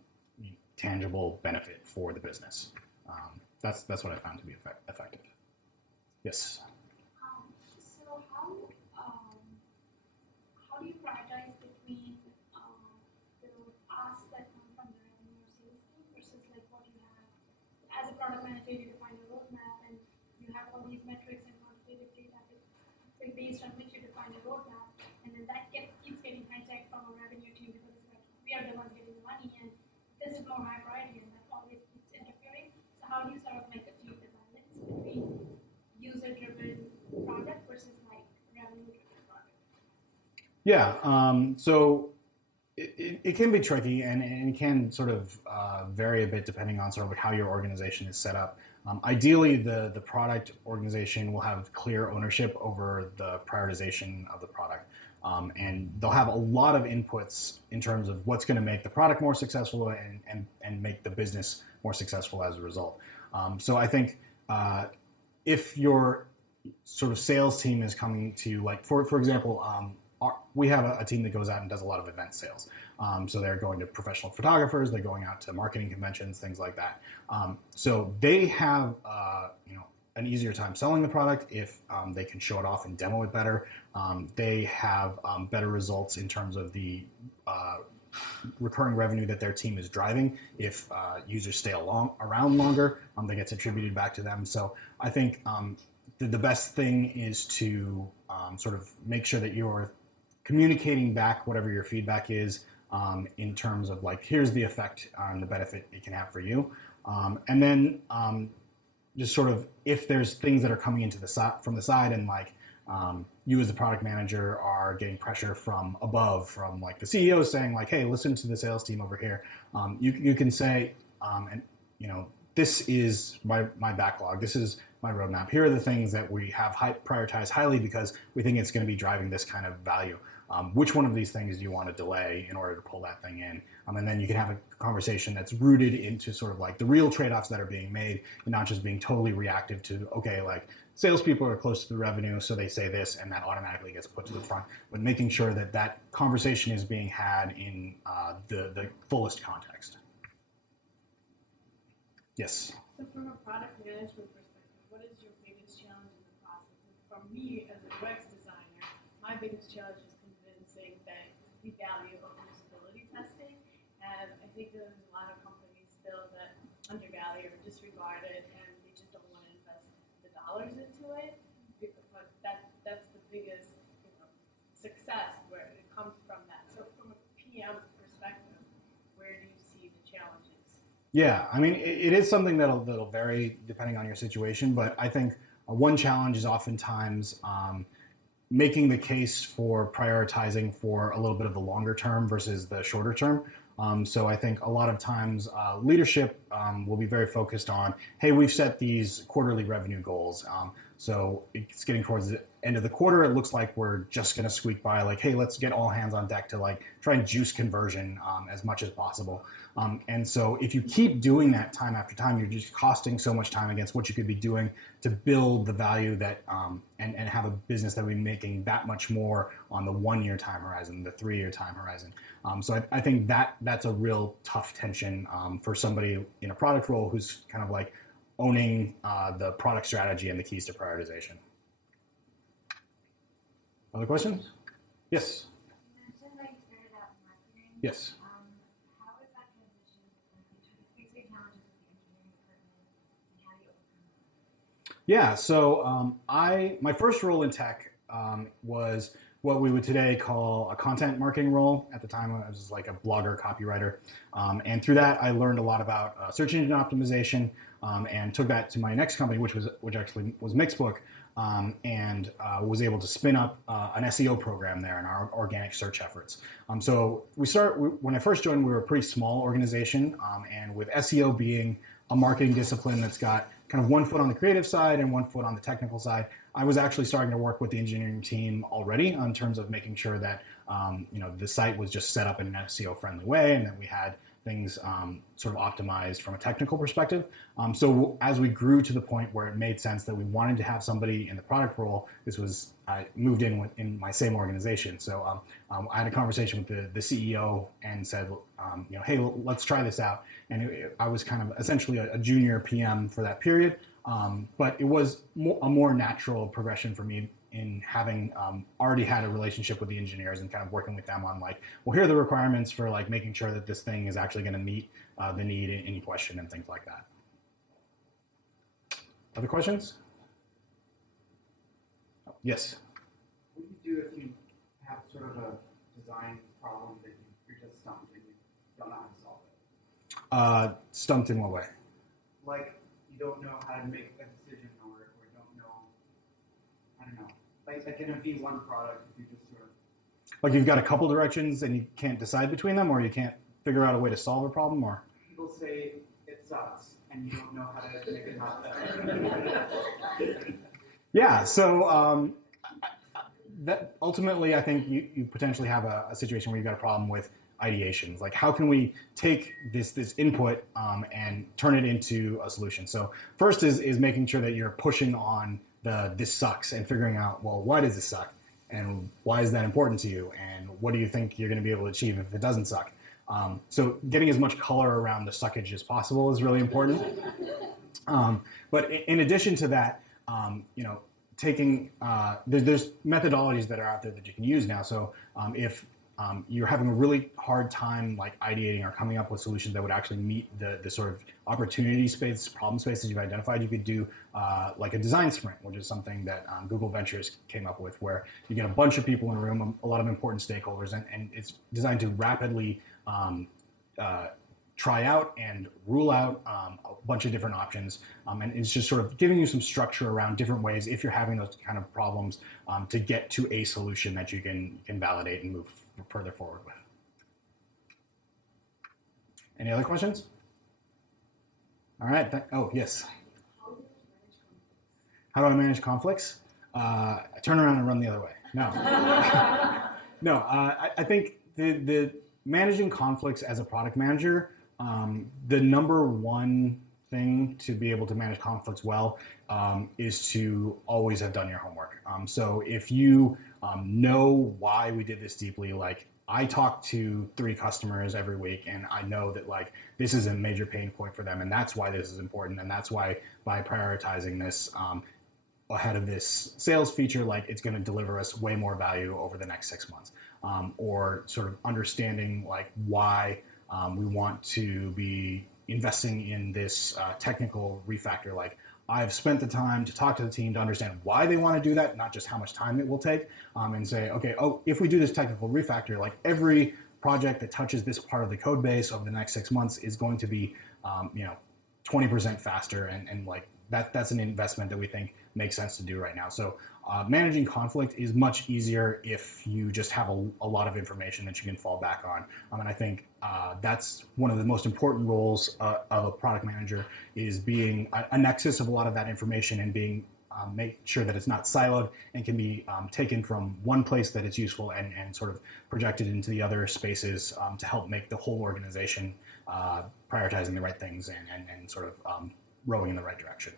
tangible benefit for the business. That's what I found to be effective. Yes. So how do you prioritize between the asks that come from the revenue or sales team versus like what you have as a product manager? You define a roadmap and you have all these metrics and quantitative data based on which you define a roadmap, and then that keeps getting hijacked from a revenue team because it's like we are the ones getting the money and this is more high priority and that always keeps interfering. So how do you sort of like achieve the balance between user-driven Yeah. So it can be tricky, and it can sort of vary a bit depending on sort of how your organization is set up. Ideally, the product organization will have clear ownership over the prioritization of the product. And they'll have a lot of inputs in terms of what's going to make the product more successful and make the business more successful as a result. So I think if your sort of sales team is coming to you, like for example, we have a team that goes out and does a lot of event sales. So they're going to professional photographers, they're going out to marketing conventions, things like that. So they have an easier time selling the product if they can show it off and demo it better. They have better results in terms of the recurring revenue that their team is driving. If users stay around longer, that gets attributed back to them. So I think the best thing is to sort of make sure that you're communicating back whatever your feedback is in terms of like, here's the effect and the benefit it can have for you. And then just sort of if there's things that are coming into from the side and like you as the product manager are getting pressure from above, from like the CEO saying like, hey, listen to the sales team over here. You can say, and this is my backlog. This is my roadmap. Here are the things that we have prioritized highly because we think it's going to be driving this kind of value. Which one of these things do you want to delay in order to pull that thing in? And then you can have a conversation that's rooted into sort of like the real trade-offs that are being made and not just being totally reactive to, okay, like salespeople are close to the revenue, so they say this and that automatically gets put to the front, but making sure that that conversation is being had in the fullest context. Yes? So from a product management perspective, what is your biggest challenge in the process? For me, as a UX designer, my biggest challenge is convincing that the value of usability testing. And I think there's a lot of companies still that undervalue or disregard it, and they just don't want to invest the dollars into it. But that's the biggest success where it comes from that. So from a PM perspective, where do you see the challenges? Yeah, I mean, it is something that'll vary depending on your situation, but I think one challenge is oftentimes making the case for prioritizing for a little bit of the longer term versus the shorter term. So I think a lot of times leadership will be very focused on, hey, we've set these quarterly revenue goals. So it's getting towards the end of the quarter. It looks like we're just going to squeak by, like, hey, let's get all hands on deck to like try and juice conversion as much as possible. And so if you keep doing that time after time, you're just costing so much time against what you could be doing to build the value that and have a business that will be making that much more on the 1 year time horizon, the 3 year time horizon. So I think that's a real tough tension for somebody in a product role who's kind of like owning the product strategy and the keys to prioritization. Other questions? Yes. You mentioned that you started out in marketing. Yes. How is that transition between big challenges with the engineering department and how do you overcome them? Yeah, so my first role in tech was what we would today call a content marketing role. At the time, I was like a blogger, copywriter. And through that, I learned a lot about search engine optimization and took that to my next company, which actually was Mixbook, and was able to spin up an SEO program there in our organic search efforts. So when I first joined, we were a pretty small organization, and with SEO being a marketing discipline that's got kind of 1 foot on the creative side and 1 foot on the technical side, I was actually starting to work with the engineering team already in terms of making sure that the site was just set up in an SEO friendly way and that we had things sort of optimized from a technical perspective. So as we grew to the point where it made sense that we wanted to have somebody in the product role, I moved in my same organization. So I had a conversation with the CEO and said, hey, let's try this out. And I was kind of essentially a junior PM for that period. But it was a more natural progression for me in having already had a relationship with the engineers and kind of working with them on like, well, here are the requirements for like making sure that this thing is actually going to meet the need in any question and things like that. Other questions? Yes. What do you do if you have sort of a design problem that you're just stumped and you don't know how to solve it? Stumped in what way? Like you don't know how to make a decision or don't know, I don't know. Like in a V1 product, if you just sort of like you've got a couple directions and you can't decide between them, or you can't figure out a way to solve a problem, or? People say it sucks, and you don't know how to make it not that. Yeah, so that ultimately, I think you potentially have a situation where you've got a problem with ideations. Like, how can we take this input and turn it into a solution? So first is making sure that you're pushing on this sucks and figuring out, well, why does this suck? And why is that important to you? And what do you think you're going to be able to achieve if it doesn't suck? So getting as much color around the suckage as possible is really important. But in addition to that, taking there's methodologies that are out there that you can use now. So if you're having a really hard time like ideating or coming up with solutions that would actually meet the sort of opportunity space, problem spaces you've identified, you could do like a design sprint, which is something that Google Ventures came up with, where you get a bunch of people in a room, a lot of important stakeholders, and it's designed to rapidly try out and rule out a bunch of different options. And it's just sort of giving you some structure around different ways, if you're having those kind of problems, to get to a solution that you can validate and move further forward with. Any other questions? All right. Oh, yes. How do I manage conflicts? I turn around and run the other way. No. No, I think the managing conflicts as a product manager, the number one thing to be able to manage conflicts well is to always have done your homework. So if you know why we did this deeply, like I talk to 3 customers every week, and I know that like this is a major pain point for them, and that's why this is important, and that's why by prioritizing this ahead of this sales feature, like it's going to deliver us way more value over the next 6 months, or sort of understanding like why we want to be investing in this technical refactor. Like I've spent the time to talk to the team to understand why they want to do that, not just how much time it will take, and say, okay, if we do this technical refactor, like every project that touches this part of the code base over the next 6 months is going to be 20% faster, and like that's an investment that we think makes sense to do right now. So managing conflict is much easier if you just have a lot of information that you can fall back on. And I think that's one of the most important roles of a product manager, is being a nexus of a lot of that information, and being make sure that it's not siloed and can be taken from one place that it's useful and sort of projected into the other spaces to help make the whole organization prioritizing the right things and sort of rowing in the right direction.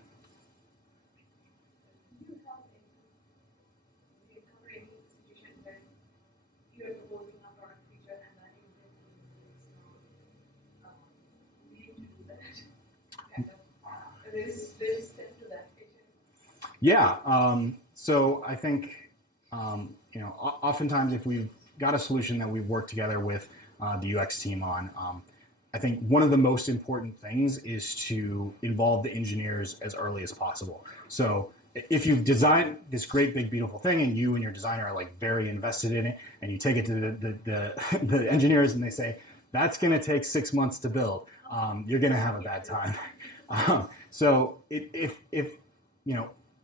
Yeah, so I think oftentimes if we've got a solution that we've worked together with the UX team on, I think one of the most important things is to involve the engineers as early as possible. So if you've designed this great big beautiful thing and you and your designer are like very invested in it, and you take it to the engineers and they say that's going to take 6 months to build, you're going to have a bad time. So if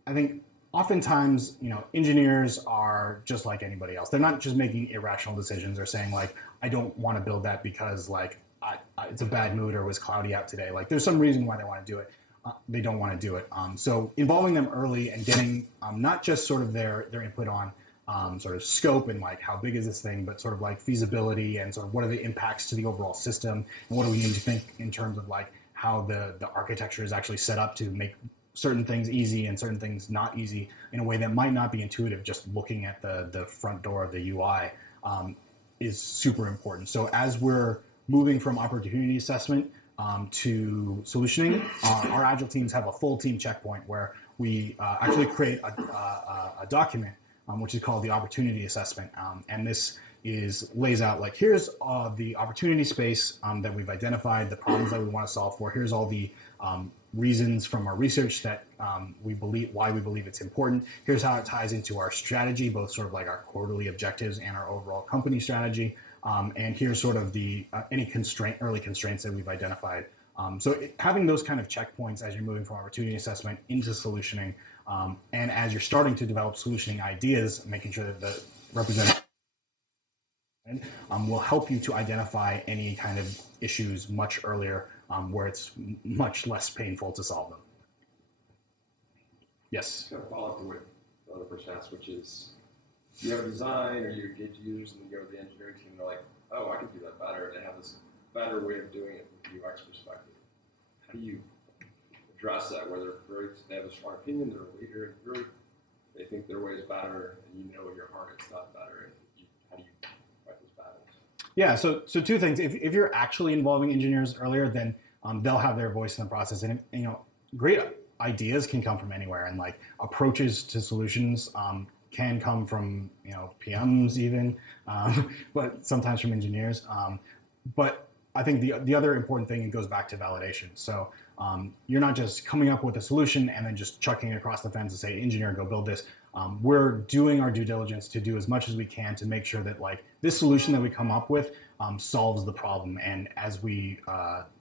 I think oftentimes, engineers are just like anybody else. They're not just making irrational decisions or saying like, I don't want to build that because like it's a bad mood or it was cloudy out today. Like there's some reason why they want to do it. They don't want to do it. So involving them early and getting not just sort of their input on sort of scope and like how big is this thing, but sort of like feasibility and sort of what are the impacts to the overall system, and what do we need to think in terms of like how the architecture is actually set up to make certain things easy and certain things not easy in a way that might not be intuitive just looking at the front door of the UI is super important. So as we're moving from opportunity assessment to solutioning, our Agile teams have a full team checkpoint where we actually create a document which is called the opportunity assessment. And this lays out like, here's the opportunity space that we've identified, the problems that we want to solve for. Here's all the reasons from our research that why we believe it's important. Here's how it ties into our strategy, both sort of like our quarterly objectives and our overall company strategy. And here's sort of the any early constraints that we've identified. So having those kind of checkpoints as you're moving from opportunity assessment into solutioning, and as you're starting to develop solutioning ideas, making sure that the representative will help you to identify any kind of issues much earlier, where it's much less painful to solve them. Yes? Kind of follow up to what the other person asked, which is, you have a design or you engage users and you go to the engineering team and they're like, oh, I can do that better. They have this better way of doing it from a UX perspective. How do you address that? Where they have a strong opinion, they're a leader in the group, they think their way is better, and you know in your heart it's not better. And how do you fight those battles? Yeah, so two things. If you're actually involving engineers earlier, then they'll have their voice in the process. And great ideas can come from anywhere, and like approaches to solutions can come from PMs even, but sometimes from engineers. But I think the other important thing, it goes back to validation. So you're not just coming up with a solution and then just chucking it across the fence and say, engineer, go build this. We're doing our due diligence to do as much as we can to make sure that like this solution that we come up with solves the problem. And as we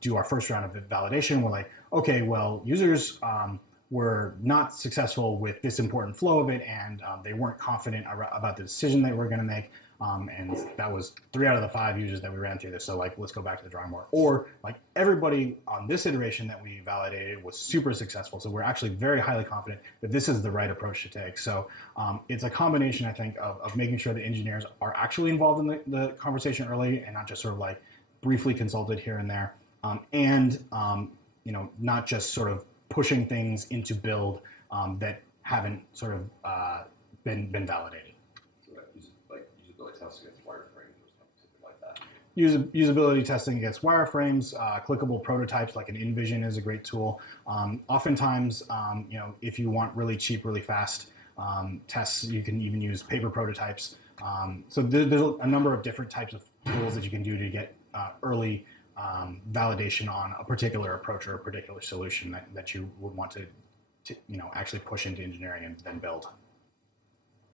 do our first round of validation, we're like, okay, well, users were not successful with this important flow of it, and they weren't confident about the decision that we're going to make. And that was 3 out of the 5 users that we ran through this. So like, let's go back to the drawing board. Or like everybody on this iteration that we validated was super successful. So we're actually very highly confident that this is the right approach to take. So it's a combination, I think, of making sure that engineers are actually involved in the conversation early and not just sort of like briefly consulted here and there. Not just sort of pushing things into build that haven't sort of been validated. Usability testing against wireframes or something like that. Usability testing against wireframes, clickable prototypes like an InVision is a great tool. Oftentimes, if you want really cheap, really fast tests, you can even use paper prototypes. So there's a number of different types of tools that you can do to get early validation on a particular approach or a particular solution that you would want to actually push into engineering and then build.